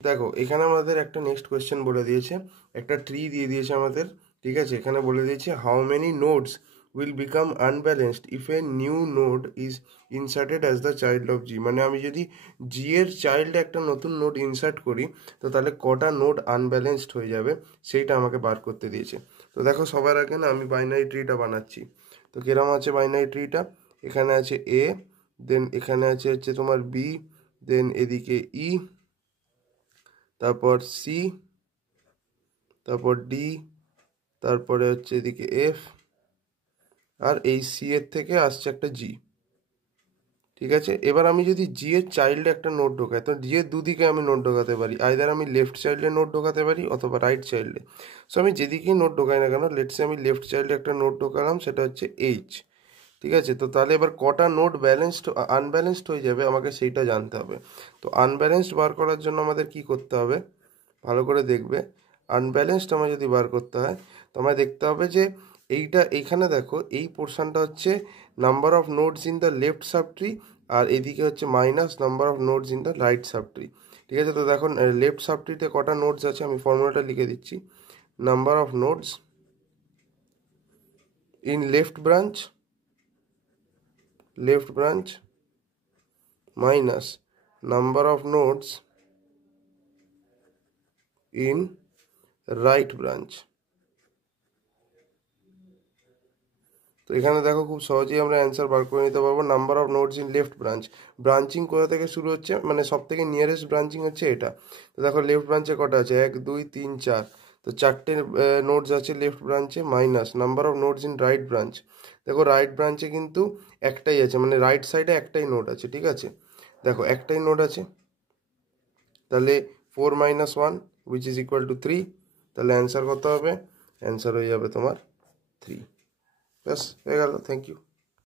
দেখো এখানে আমাদের একটা নেক্সট কোয়েশ্চেন বলে দিয়েছে, একটা ট্রি দিয়ে দিয়েছে আমাদের, ঠিক আছে। এখানে বলে দিয়েছে how many nodes will become unbalanced if a new node is inserted as the child of G. মানে আমি যদি জি এর চাইল্ডে একটা নতুন নোড ইনসার্ট করি, তো তাহলে কটা নোড আনব্যালেন্সড হয়ে যাবে সেইটা আমাকে বার করতে দিয়েছে। তো দেখো সবার আগে না আমি বাইনারি ট্রিটা বানাচ্ছি। তো কিরম আছে বাইনারি ট্রিটা, এখানে আছে এ, দেন এখানে আছে হচ্ছে তোমার বি, দেন এদিকে ই, তারপর সি, তারপর ডি, তারপরে হচ্ছে এদিকে এফ, আর এই সি এর থেকে আসছে একটা জি। ঠিক আছে, এবার আমি যদি জি এর চাইল্ডে একটা নোট ঢোকাই, তো জি এর দুদিকে আমি নোট ঢোকাতে পারি, আইদার আমি লেফট চাইল্ডে নোট ঢোকাতে পারি অথবা রাইট চাইল্ডে। সো আমি যেদিকেই নোট ঢোকাই না কেন, লেটসে আমি লেফট চাইল্ডে একটা নোট ঢোকালাম, সেটা হচ্ছে এইচ। ঠিক আছে, তো তাহলে এবার কটা নোট ব্যালেন্সড আনব্যালেন্সড হয়ে যাবে আমাকে সেইটা জানতে হবে। তো আনব্যালেন্সড বার করার জন্য আমাদের কি করতে হবে, ভালো করে দেখবে। আনব্যালেন্সড আমার যদি বার করতে হয়, তো আমায় দেখতে হবে যে এইখানে দেখো এই পোর্শনটা হচ্ছে number of nodes in the left subtree, আর এদিকে হচ্ছে minus number of nodes in the right subtree. ঠিক আছে, তো দেখো লেফট সাব ট্রিতে কটা নোডস আছে, আমি ফর্মুলাটা লিখে দিচ্ছি। Number of nodes in left branch minus number of nodes in right branch. তো এখানে দেখো খুব সহজেই আমরা অ্যান্সার বার করে নিতে পারবো। Number of nodes in left branch, branching কোথা থেকে শুরু হচ্ছে, মানে সব থেকে নিয়ারেস্ট ব্রাঞ্চিং হচ্ছে এটা। তো দেখো লেফট ব্রাঞ্চে কটা আছে, 1 2 3 4, তো 4টে নোডস আছে লেফট ব্রাঞ্চে, minus number of nodes in right branch. দেখো রাইট ব্রাঞ্চে কিন্তু একটাই আছে, মানে রাইট সাইডে একটাই নোড আছে। ঠিক আছে, দেখো একটাই নোড আছে, তাহলে 4 - 1 উইচ ইজ ইকুয়াল টু 3। তাহলে অ্যান্সার কত হবে, অ্যান্সার হয়ে যাবে তোমার 3। ব্যাস হয়ে গেল, থ্যাংক ইউ।